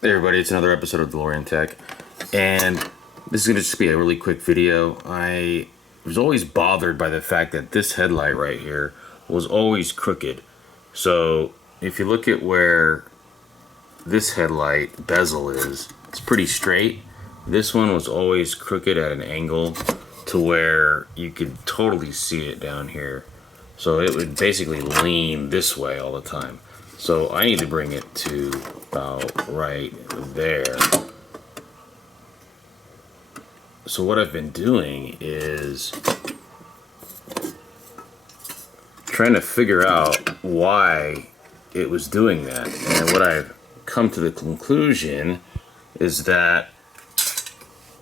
Hey everybody, it's another episode of DeLoreanTECH, and this is going to just be a really quick video. I was always bothered by the fact that this headlight right here was always crooked. So if you look at where this headlight bezel is, it's pretty straight. This one was always crooked at an angle to where you could totally see it down here. So it would basically lean this way all the time. So I need to bring it to about right there. So what I've been doing is trying to figure out why it was doing that. And what I've come to the conclusion is that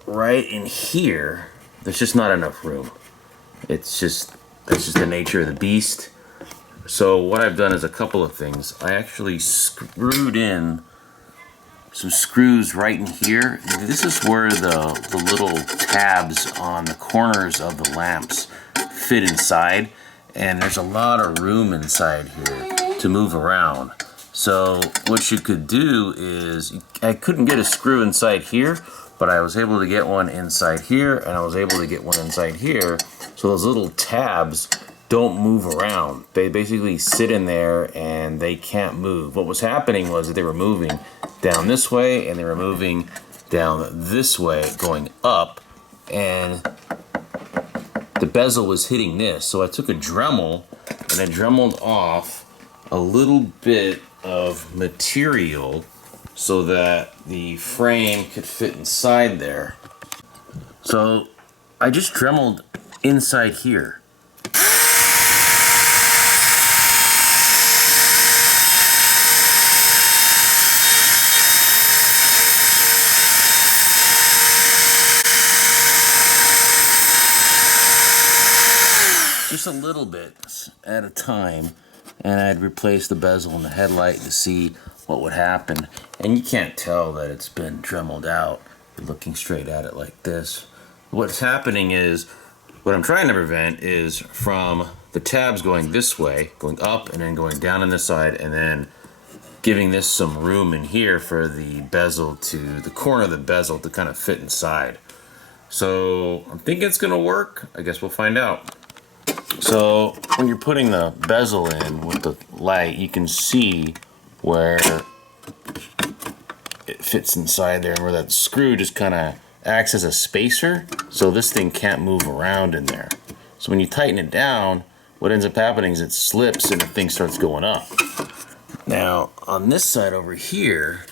right in here, there's just not enough room. That's just the nature of the beast. So what I've done is a couple of things. I actually screwed in some screws right in here. This is where the little tabs on the corners of the lamps fit inside, and there's a lot of room inside here to move around. So what you could do is, I couldn't get a screw inside here, but I was able to get one inside here, and I was able to get one inside here, so those little tabs don't move around. They basically sit in there and they can't move. What was happening was that they were moving down this way and they were moving down this way, going up, and the bezel was hitting this. So I took a Dremel and I Dremeled off a little bit of material so that the frame could fit inside there. So I just Dremeled inside here. Just a little bit at a time, and I'd replace the bezel in the headlight to see what would happen. And you can't tell that it's been Dremeled out. You're looking straight at it like this. What's happening is, what I'm trying to prevent is from the tabs going this way, going up and then going down on this side, and then giving this some room in here for the bezel to, the corner of the bezel to kind of fit inside. So I'm thinking it's gonna work. I guess we'll find out. So when you're putting the bezel in with the light, you can see where it fits inside there, and where that screw just kind of acts as a spacer, so this thing can't move around in there. So when you tighten it down, what ends up happening is it slips and the thing starts going up. Now on this side over here,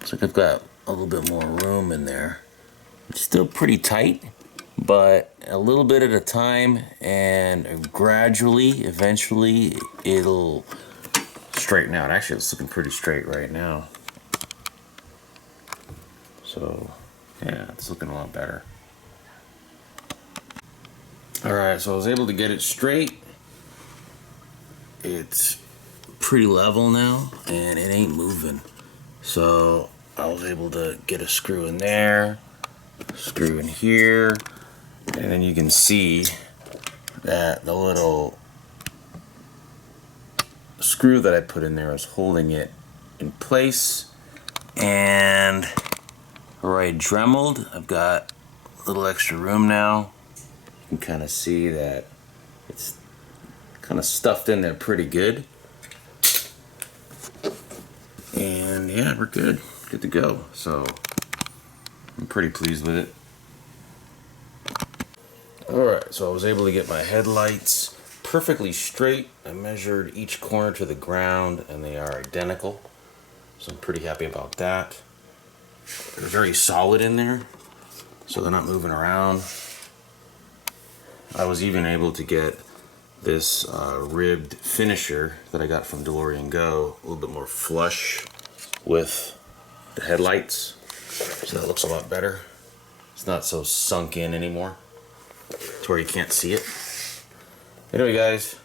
looks like I've got a little bit more room in there. It's still pretty tight, but a little bit at a time, and gradually, eventually, it'll straighten out. Actually, it's looking pretty straight right now. So, yeah, it's looking a lot better. Alright, so I was able to get it straight. It's pretty level now, and it ain't moving. So, I was able to get a screw in there, screw in here, and then you can see that the little screw that I put in there is holding it in place. And where I Dremeled, I've got a little extra room now. You can kind of see that it's kind of stuffed in there pretty good. And yeah, we're good to go. So I'm pretty pleased with it. Alright, so I was able to get my headlights perfectly straight. I measured each corner to the ground and they are identical. So I'm pretty happy about that. They're very solid in there, so they're not moving around. I was even able to get this ribbed finisher that I got from DeLorean Go a little bit more flush with the headlights. So that looks a lot better. It's not so sunk in anymore to where you can't see it. Anyway guys,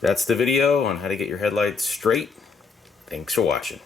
that's the video on how to get your headlights straight. Thanks for watching.